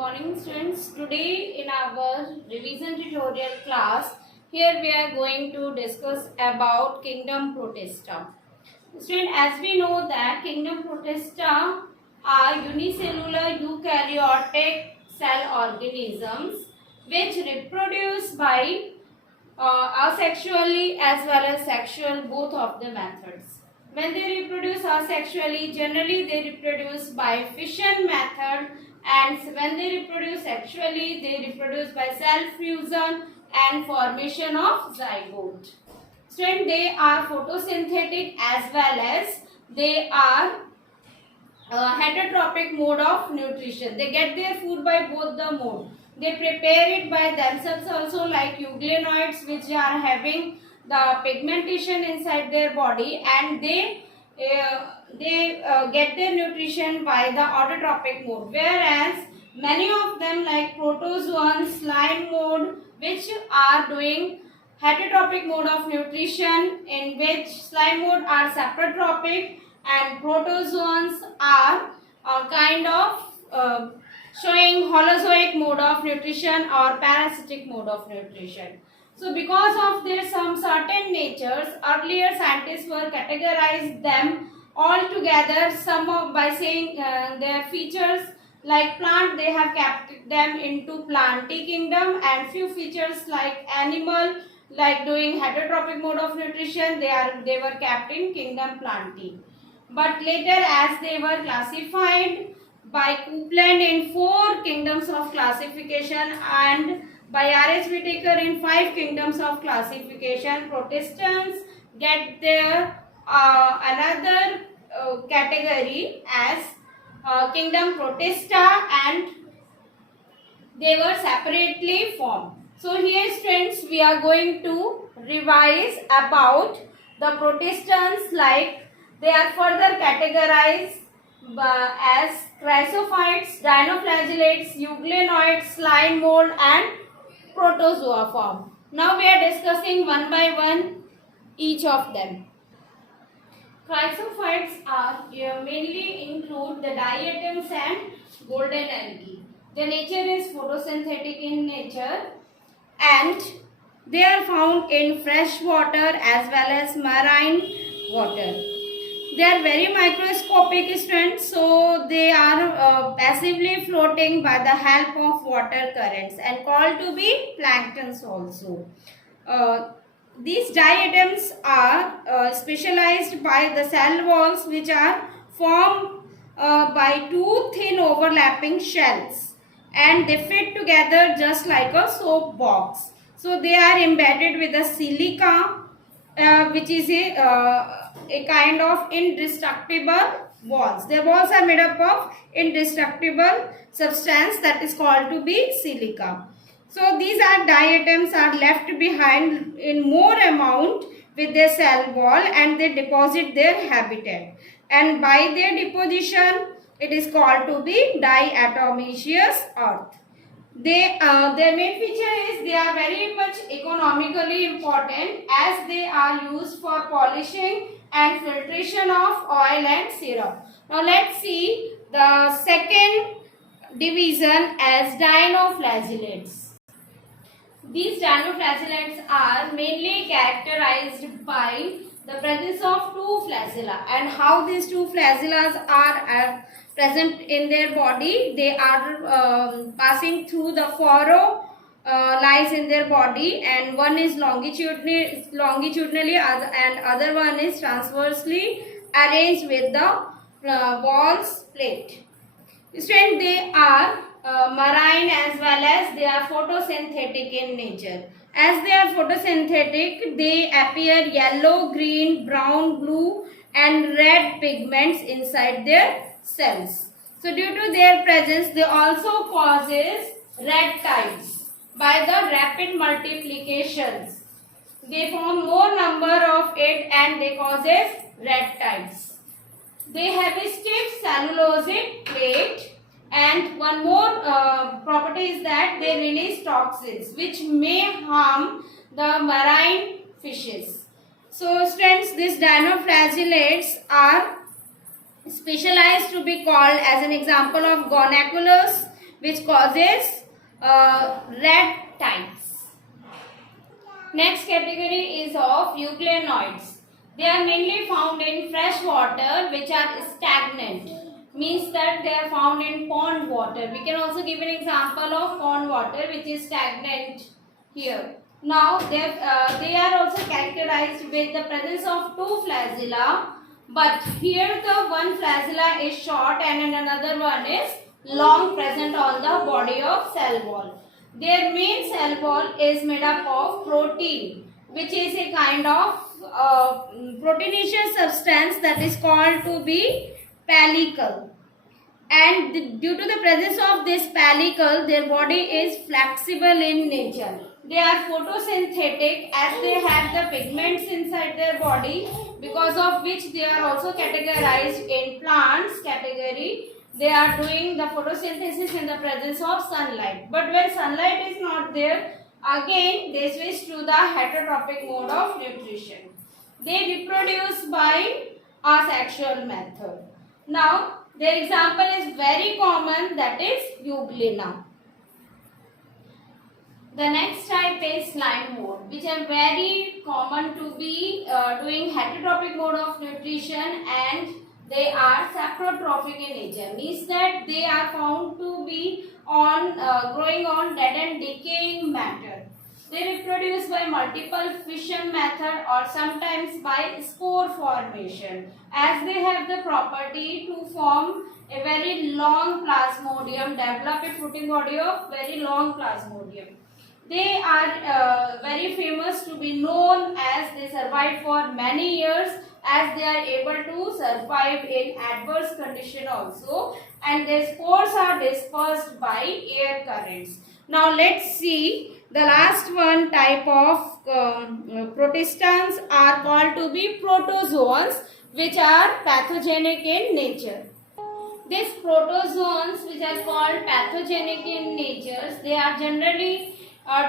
morning students. Today in our revision tutorial class, here we are going to discuss about kingdom protista. Student, as we know that kingdom protista are unicellular eukaryotic cell organisms which reproduce by asexually as well as sexual, both of the methods. When they reproduce asexually, generally they reproduce by fission method, and when they reproduce sexually, they reproduce by cell fusion and formation of zygote. Student, they are photosynthetic as well as they are heterotrophic mode of nutrition. They get their food by both the mode. They prepare it by themselves also, like euglenoids, which are having the pigmentation inside their body, and they get their nutrition by the autotrophic mode. Whereas many of them, like protozoans, slime mode, which are doing heterotrophic mode of nutrition, in which slime mode are saprotrophic and protozoans are kind of showing holozoic mode of nutrition or parasitic mode of nutrition. So because of their some certain natures, earlier scientists were categorized them all together, by saying their features. Like plant, they have kept them into plantae kingdom, and few features like animal, like doing heterotrophic mode of nutrition, they were kept in kingdom plantae. But later, as they were classified by Copeland in 4 kingdoms of classification and by R.H. Whitaker in 5 kingdoms of classification, Protistants get their another category as kingdom Protista, and they were separately formed. So here students, we are going to revise about the Protistants. Like they are further categorized as chrysophytes, dinoflagellates, euglenoids, slime mold and protozoa form. Now we are discussing one by one each of them. Chrysophytes are mainly include the diatoms and golden algae. Their nature is photosynthetic in nature, and they are found in fresh water as well as marine water. They are very microscopic students, so they are passively floating by the help of water currents and called to be planktons also. These diatoms are specialized by the cell walls, which are formed by 2 thin overlapping shells, and they fit together just like a soap box. So they are embedded with a silica, which is a kind of indestructible walls. Their walls are made up of indestructible substance that is called to be silica. So these are diatoms are left behind in more amount with their cell wall, and they deposit their habitat, and by their deposition it is called to be diatomaceous earth. Their main feature is they are very much economically important, as they are used for polishing and filtration of oil and syrup. Now let's see the second division as dinoflagellates. These dinoflagellates are mainly characterized by the presence of 2 flagella, and how these 2 flagellas are present in their body. They are passing through the furrow lies in their body, and one is longitudinally and other one is transversely arranged with the walls plate. Students, they are marine as well as they are photosynthetic in nature. As they are photosynthetic, they appear yellow, green, brown, blue and red pigments inside their cells. So due to their presence, they also causes red tides by the rapid multiplications. They form more number of it, and they causes red tides. They have a stiff cellulosic plate, and one more property is that they release toxins which may harm the marine fishes. So students, these dinoflagellates are specialized to be called as an example of Gonaculus, which causes red tides. Next category is of euglenoids. They are mainly found in fresh water which are stagnant. Means that they are found in pond water. We can also give an example of pond water which is stagnant here. Now they are also characterized with the presence of two flagella, but here the one flagella is short and another one is long present on the body of cell wall. Their main cell wall is made up of protein, which is a kind of proteinaceous substance that is called to be pellicle. And due to the presence of this pellicle, their body is flexible in nature. They are photosynthetic as they have the pigments inside their body, because of which they are also categorized in plants category. They are doing the photosynthesis in the presence of sunlight. But when sunlight is not there, again they switch to the heterotrophic mode of nutrition. They reproduce by asexual method. Now, their example is very common, that is Euglena. The next type is slime mold, which are very common to be doing heterotrophic mode of nutrition, and they are saprotrophic in nature. Means that they are found to be on growing on dead and decaying matter. They reproduce by multiple fission method or sometimes by spore formation, as they have the property to form a very long plasmodium, develop a fruiting body of very long plasmodium. They are very famous to be known as they survive for many years, as they are able to survive in adverse condition also, and their spores are dispersed by air currents. Now let's see the last one type of protistans are called to be protozoans, which are pathogenic in nature. These protozoans, which are called pathogenic in nature, they are generally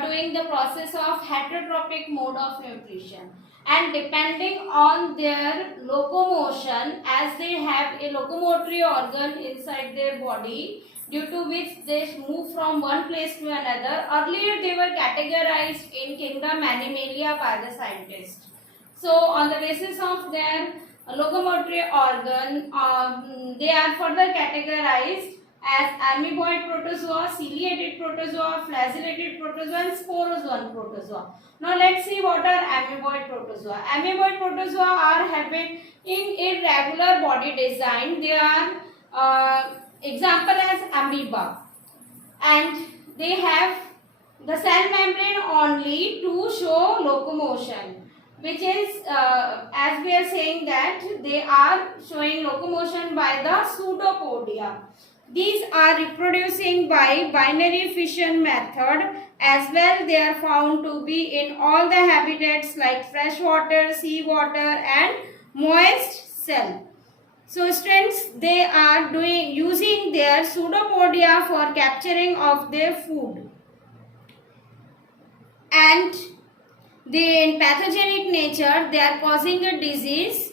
doing the process of heterotrophic mode of nutrition, and depending on their locomotion, as they have a locomotory organ inside their body, due to which they move from one place to another. Earlier they were categorized in kingdom Animalia by the scientists. So on the basis of their locomotory organ, they are further categorized as amoeboid protozoa, ciliated protozoa, flagellated protozoa and sporozoan protozoa. Now let's see what are amoeboid protozoa. Amoeboid protozoa are having in irregular body design. They are example as amoeba, and they have the cell membrane only to show locomotion, which is as we are saying that they are showing locomotion by the pseudopodia. These are reproducing by binary fission method. As well, they are found to be in all the habitats like freshwater, seawater and moist cell. So students, they are using their pseudopodia for capturing of their food. And in pathogenic nature, they are causing a disease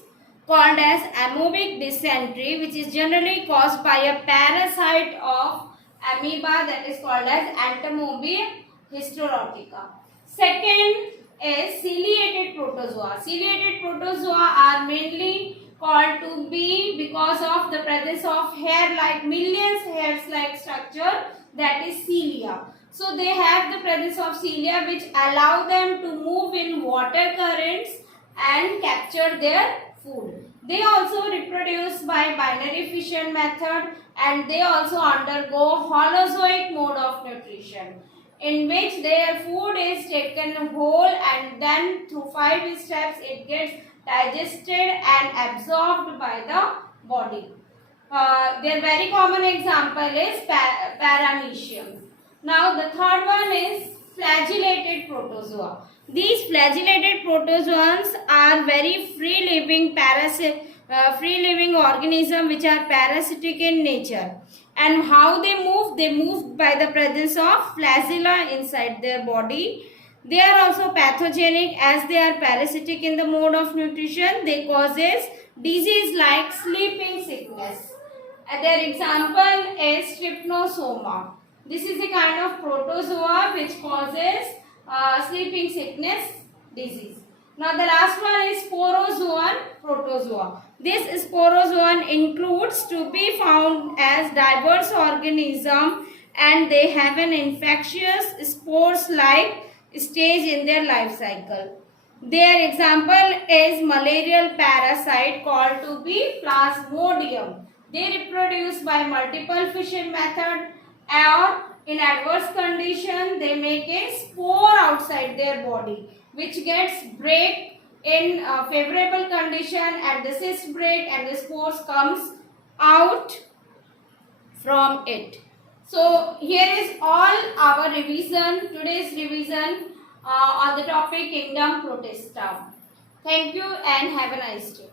called as amoebic dysentery, which is generally caused by a parasite of amoeba that is called as Entamoeba histolytica. Second is ciliated protozoa. Ciliated protozoa are mainly called to be because of the presence of hair-like, millions hairs-like structure, that is cilia. So they have the presence of cilia which allow them to move in water currents and capture their food. They also reproduce by binary fission method, and they also undergo holozoic mode of nutrition, in which their food is taken whole and then through 5 steps it gets digested and absorbed by the body. Their very common example is paramecium. Now the third one is flagellated protozoa. These flagellated protozoans are very free-living organisms which are parasitic in nature. And how they move? They move by the presence of flagella inside their body. They are also pathogenic as they are parasitic in the mode of nutrition. They causes disease like sleeping sickness. Their example is trypanosoma. This is a kind of protozoa which causes sleeping sickness disease. Now the last one is sporozoan protozoa. This sporozoan includes to be found as diverse organism, and they have an infectious spores-like stage in their life cycle. Their example is malarial parasite called to be Plasmodium. They reproduce by multiple fission method, or in adverse condition they make a spore outside their body which gets break in favorable condition at the cyst break and the spores comes out from it. So here is all our revision, today's revision on the topic Kingdom Protista. Thank you and have a nice day.